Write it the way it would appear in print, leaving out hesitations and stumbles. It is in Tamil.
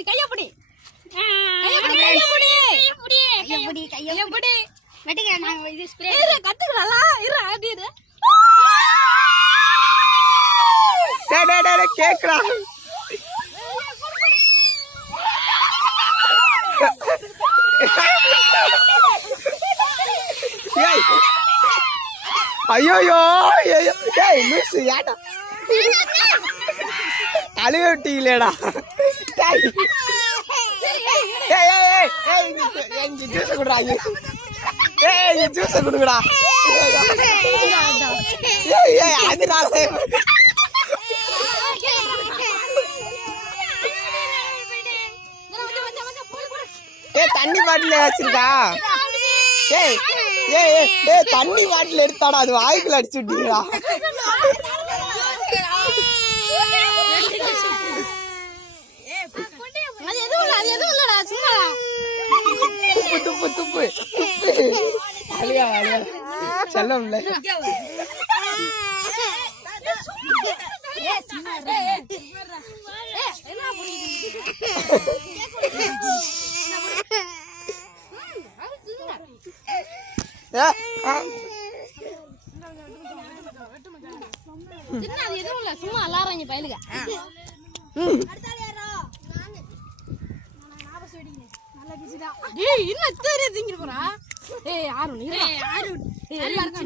கையப்படி வெட்டிக்கிறேன் நாங்க இது ஸ்ப்ரே கத்துக்கலாம் இரு அது இது டேய் கேக்குறா ஐயோ டேய் லூசு யாடா அழுக விட்டீங்களேடா டேய் எங்க ஜூஸ் குடுறா ஏய் ஜூஸ் குடுங்கடா ஏய் அதனால ஏய் தண்ணி பாட்டில் வச்சிருக்கா ஏய் தண்ணி பாட்டில் எடுத்தாடா அது வாய்க்குள்ள அடிச்சு விட்டீங்களா துப்பு துப்பு அழியா செல்லம்ல சும்மா எல்லாரும் பயிலுங்க எல்லாரும்